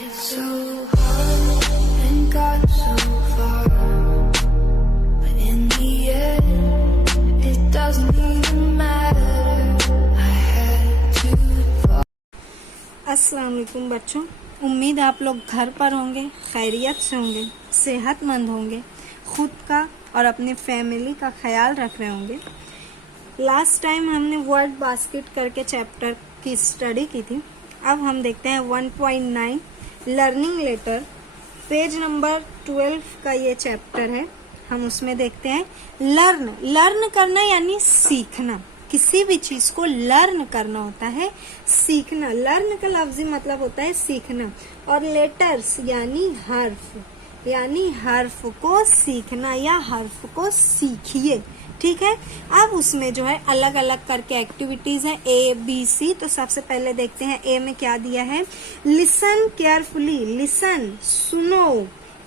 tried so hard and got so far, but in the end, it doesn't even matter. I had to fall. अस्सलाम वालेकुम बच्चों, उम्मीद आप लोग घर पर होंगे, खैरियत से होंगे, सेहतमंद होंगे, खुद का और अपनी फैमिली का ख्याल रख रहे होंगे। लास्ट टाइम हमने वर्ड बास्केट करके चैप्टर की स्टडी की थी। अब हम देखते हैं 1.9 लर्निंग लेटर, पेज नंबर 12 का ये चैप्टर है। हम उसमें देखते हैं लर्न करना यानी सीखना। किसी भी चीज को लर्न करना होता है सीखना। लर्न का लफ्जी मतलब होता है सीखना, और लेटर्स यानी हर्फ को सीखना या हर्फ को सीखिए। ठीक है। अब उसमें जो है अलग अलग करके एक्टिविटीज हैं A, B, C। तो सबसे पहले देखते हैं A में क्या दिया है। लिसन केयरफुली, लिसन सुनो,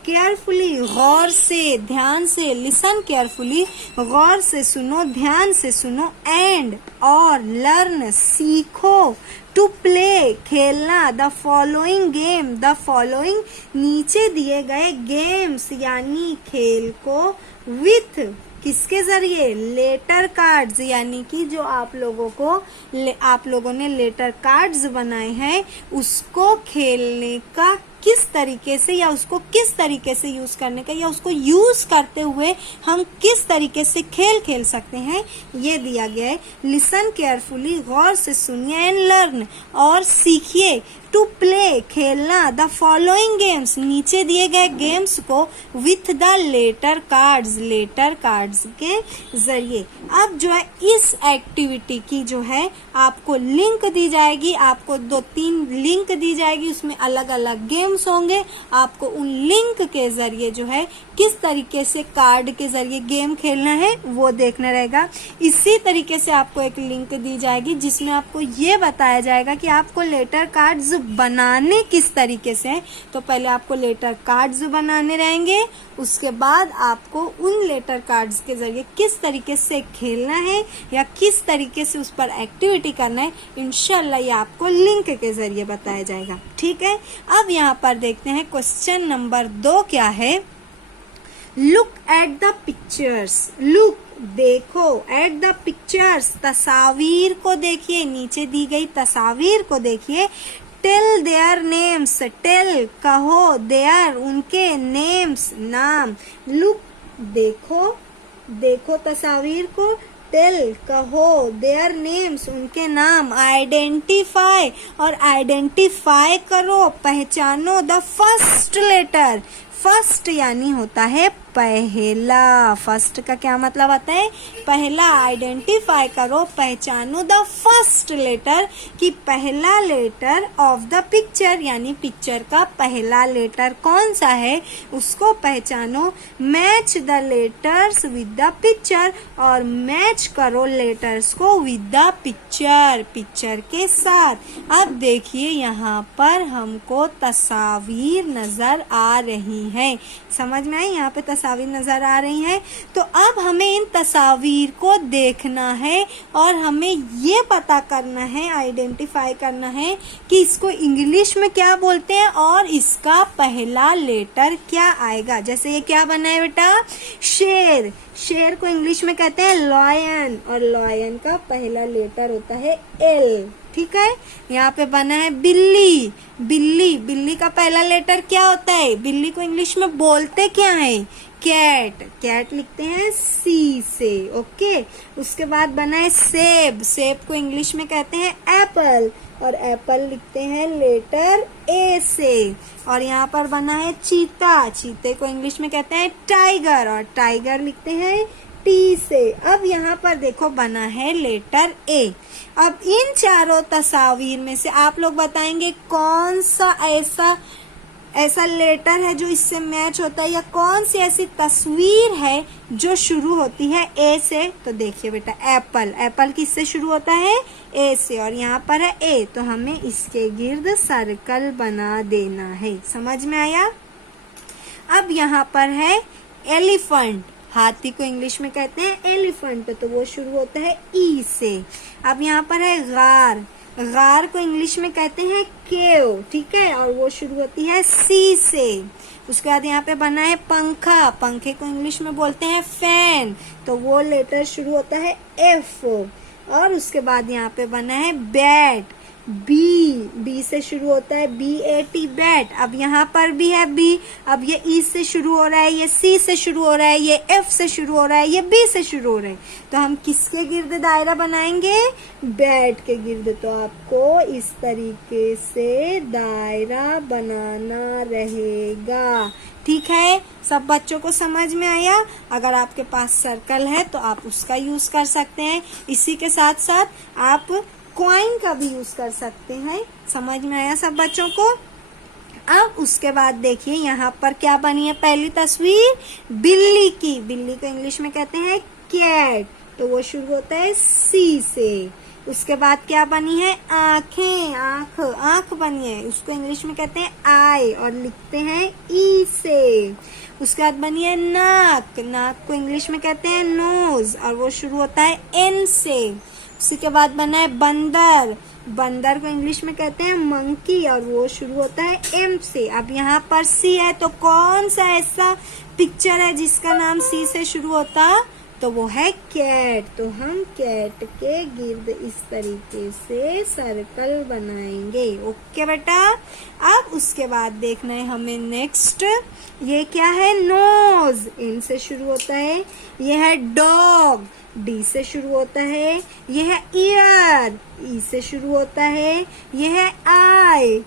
केयरफुली गौर से, ध्यान से, लिसन केयरफुली गौर से सुनो, ध्यान से सुनो, एंड और लर्न सीखो, टू प्ले खेलना, the following game, the following नीचे दिए गए गेम्स यानी खेल को विथ किसके जरिए, लेटर कार्ड्स, यानी कि जो आप लोगों ने लेटर कार्ड्स बनाए हैं उसको खेलने का किस तरीके से या उसको किस तरीके से यूज करने का या उसको यूज करते हुए हम किस तरीके से खेल सकते हैं ये दिया गया है। लिसन केयरफुली गौर से सुनिए, एंड लर्न और सीखिए, टू प्ले खेलना, द फॉलोइंग गेम्स नीचे दिए गए गेम्स को विथ द लेटर कार्ड्स के जरिए। अब जो है इस एक्टिविटी की जो है आपको लिंक दी जाएगी, आपको 2-3 लिंक दी जाएगी, उसमें अलग अलग गेम्स होंगे। आपको उन लिंक के जरिए जो है किस तरीके से कार्ड के जरिए गेम खेलना है वो देखना रहेगा। इसी तरीके से आपको एक लिंक दी जाएगी जिसमें आपको ये बताया जाएगा कि आपको लेटर कार्ड्स बनाने किस तरीके से है। तो पहले आपको लेटर कार्ड्स बनाने रहेंगे, उसके बाद आपको उन लेटर कार्ड्स के जरिए किस तरीके से खेलना है या किस तरीके से उस पर एक्टिविटी करना है, इंशाल्लाह ये आपको लिंक के जरिए बताया जाएगा। ठीक है। अब यहाँ पर देखते हैं क्वेश्चन नंबर 2 क्या है। Look at the pictures, look देखो, एट द पिक्चर्स तस्वीर को देखिए, नीचे दी गई तस्वीर को देखिए। टेल देयर नेम्स, टेल कहो, देयर उनके, नेम्स नाम। लुक देखो तस्वीर को, टेल कहो, देयर नेम्स उनके नाम, आइडेंटिफाई और आइडेंटिफाई करो, पहचानो, द फर्स्ट लेटर, फर्स्ट यानी होता है पहला। फर्स्ट का क्या मतलब आता है, पहला। आइडेंटिफाई करो, पहचानो द फर्स्ट लेटर कि पहला लेटर ऑफ द पिक्चर यानी पिक्चर का पहला लेटर कौन सा है उसको पहचानो। Match the letters with the picture और मैच करो लेटर्स को विद द पिक्चर के साथ। अब देखिए यहाँ पर हमको तस्वीर नजर आ रही है, समझ में आई, यहाँ पे तस्वीर नजर आ रही हैं। तो अब हमें इन तस्वीर को देखना है और हमें ये पता करना है, आइडेंटिफाई करना है कि इसको इंग्लिश में क्या बोलते हैं और इसका पहला लेटर क्या आएगा। जैसे ये क्या बना है बेटा, शेर, शेर को इंग्लिश में कहते हैं लॉयन और लॉयन का पहला लेटर होता है L। ठीक है। यहाँ पे बना है बिल्ली, बिल्ली का पहला लेटर क्या होता है, बिल्ली को इंग्लिश में बोलते क्या है, कैट लिखते हैं C से। ओके। उसके बाद बना है सेब को इंग्लिश में कहते हैं एप्पल और एप्पल लिखते हैं लेटर A से। और यहाँ पर बना है चीते को इंग्लिश में कहते हैं टाइगर और टाइगर लिखते हैं T से। अब यहाँ पर देखो बना है लेटर A। अब इन चारों तस्वीर में से आप लोग बताएंगे कौन सा ऐसा लेटर है जो इससे मैच होता है या कौन सी ऐसी तस्वीर है जो शुरू होती है A से। तो देखिए बेटा एप्पल किससे शुरू होता है, A से, और यहाँ पर है A, तो हमें इसके गिर्द सर्कल बना देना है। समझ में आया। अब यहाँ पर है एलिफेंट, हाथी को इंग्लिश में कहते हैं एलिफेंट, तो वो शुरू होता है E से। अब यहाँ पर है गार को इंग्लिश में कहते हैं केव, ठीक है, और वो शुरू होती है सी से। उसके बाद यहाँ पे बना है पंखा, पंखे को इंग्लिश में बोलते हैं फैन, तो वो लेटर शुरू होता है एफ। और उसके बाद यहाँ पे बना है बैट, बी से शुरू होता है BAT बैट। अब यहाँ पर भी है बी, अब ये ई से शुरू हो रहा है, ये सी से शुरू हो रहा है, ये एफ से शुरू हो रहा है, ये बी से शुरू हो रहा है। तो हम किसके गिर्द दायरा बनाएंगे? बैट के गिर्द। तो आपको इस तरीके से दायरा बनाना रहेगा, ठीक है। सब बच्चों को समझ में आया? अगर आपके पास सर्कल है तो आप उसका यूज कर सकते हैं। इसी के साथ साथ आप कॉइन का भी यूज कर सकते हैं। समझ में आया सब बच्चों को? अब उसके बाद देखिए यहाँ पर क्या बनी है पहली तस्वीर, बिल्ली की। बिल्ली को इंग्लिश में कहते हैं कैट, तो वो शुरू होता है सी से। उसके बाद क्या बनी है? आंखें, आंख बनी है, उसको इंग्लिश में कहते हैं आई और लिखते हैं ई से। उसके बाद बनी है नाक, नाक को इंग्लिश में कहते हैं नोज और वो शुरू होता है एन से। उसी के बाद बना है बंदर, बंदर को इंग्लिश में कहते हैं मंकी और वो शुरू होता है एम से। अब यहाँ पर सी है, तो कौन सा ऐसा पिक्चर है जिसका नाम सी से शुरू होता? तो वो है कैट। तो हम कैट के गिर्द इस तरीके से सर्कल बनाएंगे। ओके बेटा। अब उसके बाद देखना है हमें नेक्स्ट, ये क्या है? नोज, इन से शुरू होता है। ये है डॉग, डी से शुरू होता है। ये है ईयर, ई से शुरू होता है। ये है आई,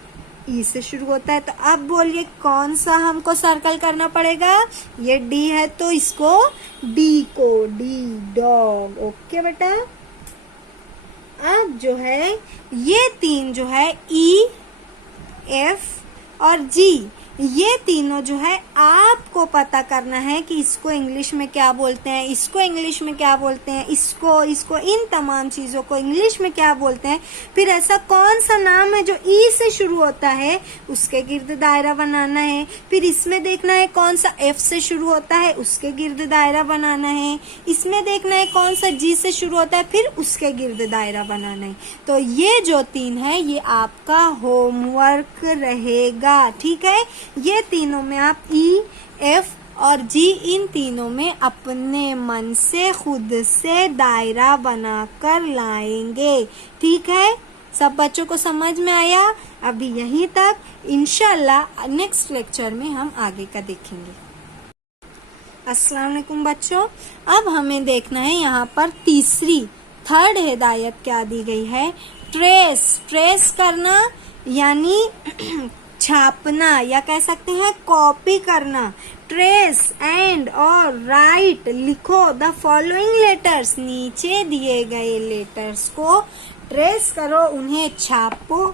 ई से शुरू होता है। तो अब बोलिए कौन सा हमको सर्कल करना पड़ेगा? ये डी है तो इसको डी को डी डॉग। ओके बेटा। अब जो है ये तीन जो है ई, एफ और जी, ये तीनों जो है आपको पता करना है कि इसको इंग्लिश में क्या बोलते हैं, इसको इंग्लिश में क्या बोलते हैं, इसको इन तमाम चीजों को इंग्लिश में क्या बोलते हैं। फिर ऐसा कौन सा नाम है जो ई से शुरू होता है, उसके गिर्द दायरा बनाना है। फिर इसमें देखना है कौन सा एफ से शुरू होता है, उसके गिर्द दायरा बनाना है। इसमें देखना है कौन सा जी से शुरू होता है, फिर उसके गिर्द दायरा बनाना है। तो ये जो तीन है ये आपका होमवर्क रहेगा, ठीक है। ये तीनों में आप ई, एफ और जी, इन तीनों में अपने मन से खुद से दायरा बनाकर लाएंगे, ठीक है। सब बच्चों को समझ में आया? अभी यहीं तक, इंशाल्लाह नेक्स्ट लेक्चर में हम आगे का देखेंगे। अस्सलाम वालेकुम बच्चों। अब हमें देखना है यहाँ पर थर्ड हिदायत क्या दी गई है? ट्रेस करना यानी छापना या कह सकते हैं कॉपी करना। ट्रेस एंड और राइट, लिखो द फॉलोइंग लेटर्स, नीचे दिए गए लेटर्स को ट्रेस करो, उन्हें छापो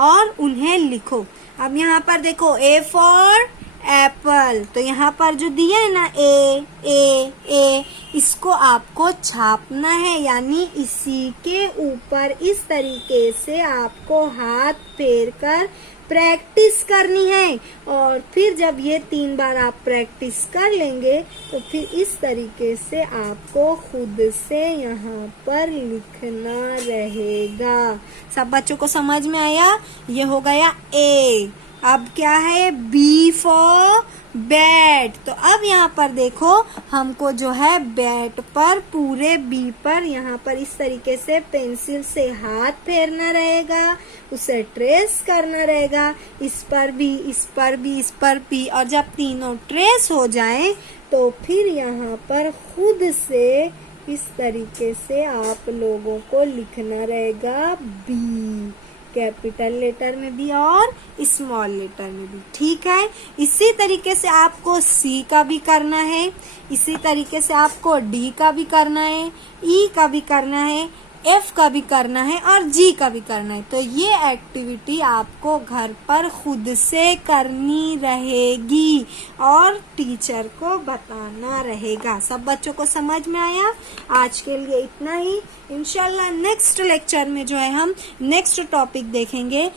और उन्हें लिखो। अब यहाँ पर देखो ए फॉर एप्पल, तो यहाँ पर जो दिया है ना ए, इसको आपको छापना है, यानी इसी के ऊपर इस तरीके से आपको हाथ फेर कर प्रैक्टिस करनी है। और फिर जब ये 3 बार आप प्रैक्टिस कर लेंगे तो फिर इस तरीके से आपको खुद से यहाँ पर लिखना रहेगा। सब बच्चों को समझ में आया? ये हो गया ए। अब क्या है? B for bat. तो अब यहाँ पर देखो हमको जो है बैट पर, पूरे बी पर यहाँ पर इस तरीके से पेंसिल से हाथ फेरना रहेगा, उसे ट्रेस करना रहेगा। इस पर भी, इस पर भी, इस पर भी। और जब तीनों ट्रेस हो जाएं तो फिर यहाँ पर खुद से इस तरीके से आप लोगों को लिखना रहेगा बी, कैपिटल लेटर में भी और स्मॉल लेटर में भी, ठीक है। इसी तरीके से आपको सी का भी करना है, इसी तरीके से आपको डी का भी करना है, ई का भी करना है, एफ का भी करना है और जी का भी करना है। तो ये एक्टिविटी आपको घर पर खुद से करनी रहेगी और टीचर को बताना रहेगा। सब बच्चों को समझ में आया? आज के लिए इतना ही। इंशाल्लाह नेक्स्ट लेक्चर में जो है हम नेक्स्ट टॉपिक देखेंगे।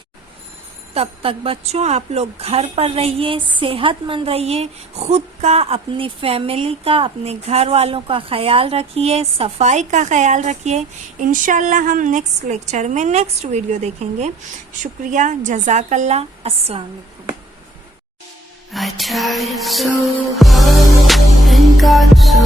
तब तक बच्चों आप लोग घर पर रहिए, सेहतमंद रहिए, खुद का, अपनी फैमिली का, अपने घर वालों का ख्याल रखिए, सफाई का ख्याल रखिए। इंशाल्लाह हम नेक्स्ट लेक्चर में नेक्स्ट वीडियो देखेंगे। शुक्रिया, जज़ाकल्लाह, अस्सलाम वालेकुम। I tried so hard and got so